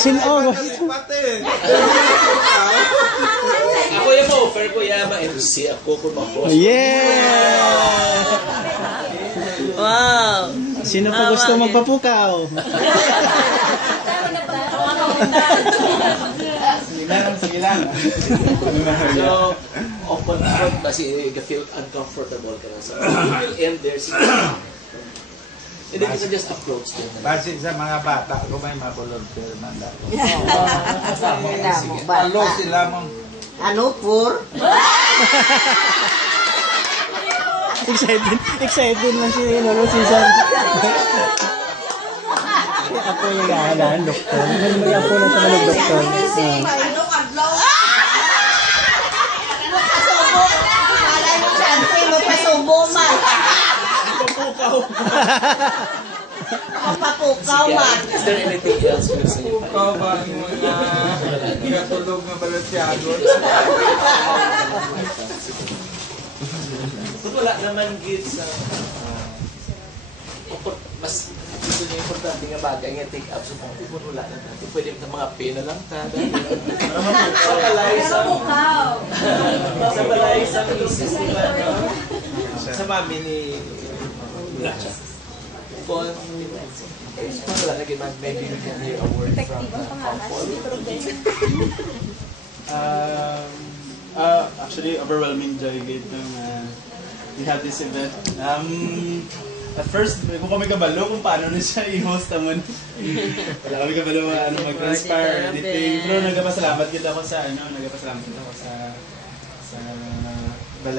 Sin-August. Ako yung ma-offer ko yung ma-MC ako kung ma-host. Yeah! Wow! Sino pa gusto magpapukaw? Sige lang. So, open front kasi feel uncomfortable ka na. So, you will end there. And then you can just approach them. Base sa mga bata, kung may ma-volunteer man daw. Ano Sila mo. Ano for? Excited man si Lolo Susan. Ako yung naalaan, doktor. May ako na sa manong doktor. Papukaw man. Is there anything else you say? Ikaw ba yung mga katulog na balatyago? Kung wala naman gid sa mas gusto niyo importante nga bagay nga take up sa mga kung wala na natin. Pwede na mga pena lang tada. Sa balay sa sa balay sa misis ni sa mami ni Kung wala na gid maybe we can hear a word from the couple. Actually, overwhelming joy gid nung we have this event. At first, kung kami kabalo kung paano na siya i-host naman. Wala kami kabalo mag-transpire, anything. Pero nagpasalamat kita ako sa balay.